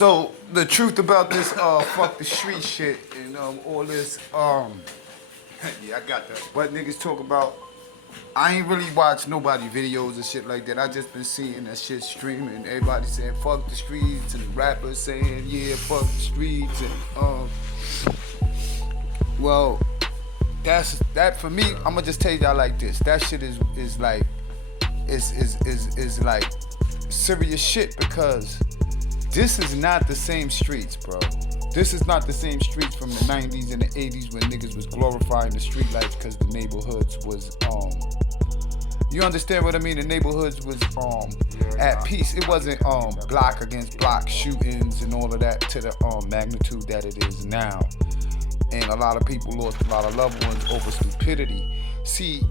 So the truth about this fuck the street shit and all this yeah, I got that. What niggas talk about, I ain't really watched nobody videos and shit like that. I just been seeing that shit streaming. Everybody saying fuck the streets and rappers saying yeah fuck the streets and well that for me. I'ma just tell y'all like this. That shit is like is like serious shit because this is not the same streets, bro. This is not the same streets from the 90s and the 80s when niggas was glorifying the street lights because the neighborhoods was you understand what I mean? The neighborhoods was at peace. It wasn't block against block shootings and all of that to the magnitude that it is now. And a lot of people lost a lot of loved ones over stupidity. See,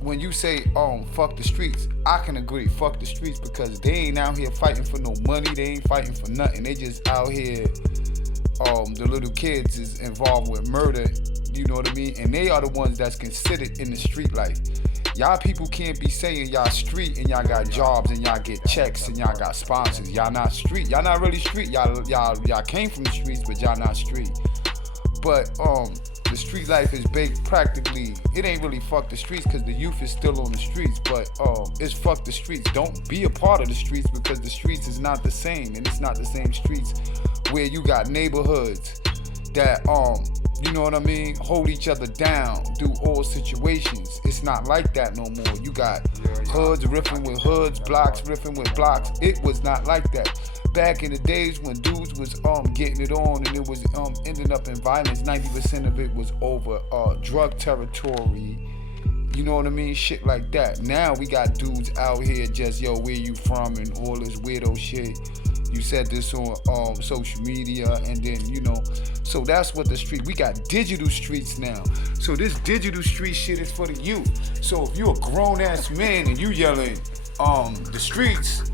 when you say fuck the streets, I can agree, fuck the streets, because they ain't out here fighting for no money, they ain't fighting for nothing. They just out here, the little kids is involved with murder, you know what I mean? And they are the ones that's considered in the street life. Y'all people can't be saying y'all street and y'all got jobs and y'all get checks and y'all got sponsors. Y'all not street. Y'all not really street. Y'all came from the streets, but y'all not street. But the street life is big practically. It ain't really fuck the streets because the youth is still on the streets, but it's fuck the streets. Don't be a part of the streets because the streets is not the same, and it's not the same streets where you got neighborhoods that you know what I mean, hold each other down through all situations. It's not like that no more. You got hoods riffing with hoods, blocks riffing with blocks. It was not like that. Back in the days when dudes was getting it on and it was ending up in violence, 90% of it was over drug territory. You know what I mean? Shit like that. Now we got dudes out here just, yo, where you from and all this weirdo shit. You said this on social media, and then, you know, so that's what the street, we got digital streets now. So this digital street shit is for the youth. So if you're a grown ass man and you yelling the streets,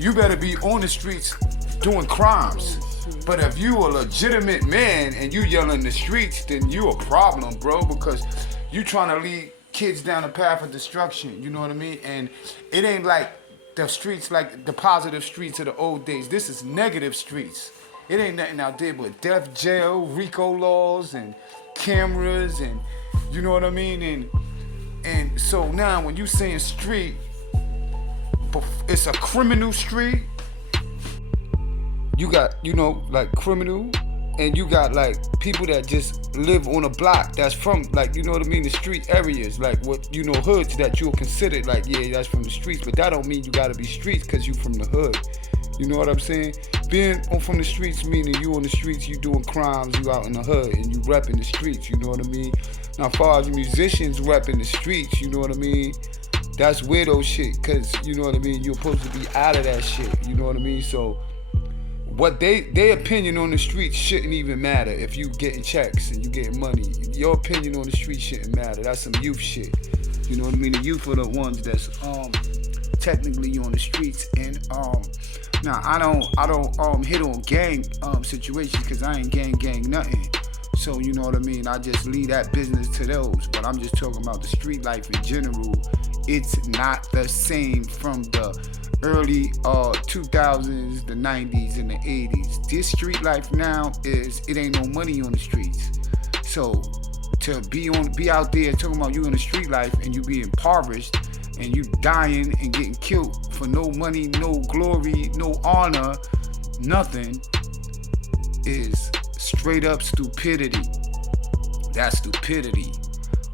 you better be on the streets doing crimes. But if you a legitimate man and you yelling the streets, then you a problem, bro, because you trying to lead kids down a path of destruction, you know what I mean? And it ain't like the streets like the positive streets of the old days. This is negative streets. It ain't nothing out there but death, jail, RICO laws, and cameras, and you know what I mean? And so now when you saying street, it's a criminal street. You got, you know, like criminal, and you got like people that just live on a block that's from, like, you know what I mean, the street areas, like what, you know, hoods that you'll consider like, yeah, that's from the streets, but that don't mean you gotta be streets because you from the hood. You know what I'm saying? Being from the streets meaning you on the streets, you doing crimes, you out in the hood and you repping the streets, you know what I mean? Now as far as musicians repping the streets, you know what I mean? That's weirdo shit, cause you know what I mean, you're supposed to be out of that shit, you know what I mean? So what their opinion on the streets shouldn't even matter if you getting checks and you getting money. Your opinion on the street shouldn't matter. That's some youth shit. You know what I mean? The youth are the ones that's technically on the streets. And now I don't hit on gang situations because I ain't gang nothing. So you know what I mean? I just leave that business to those. But I'm just talking about the street life in general. It's not the same from the early 2000s, the 90s, and the 80s. This street life now is, it ain't no money on the streets. So to be out there talking about you in the street life and you be impoverished and you dying and getting killed for no money, no glory, no honor, nothing, is straight up stupidity. That's stupidity.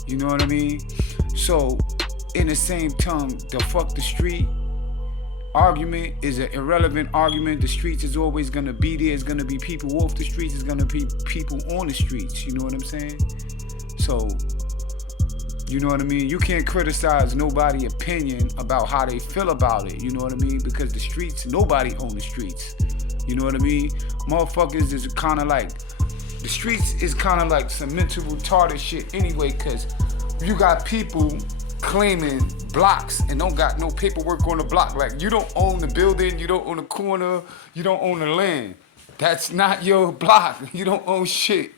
You know what I mean? So in the same tongue, the fuck the street argument is an irrelevant argument. The streets is always gonna be there. It's gonna be people off the streets. It's gonna be people on the streets. You know what I'm saying? So, you know what I mean? You can't criticize nobody's opinion about how they feel about it. You know what I mean? Because the streets, nobody on the streets. You know what I mean? Motherfuckers is kind of like, the streets is kind of like some mental retarded shit anyway, because you got people claiming blocks and don't got no paperwork on the block. Like, you don't own the building, you don't own the corner, you don't own the land. That's not your block. You don't own shit.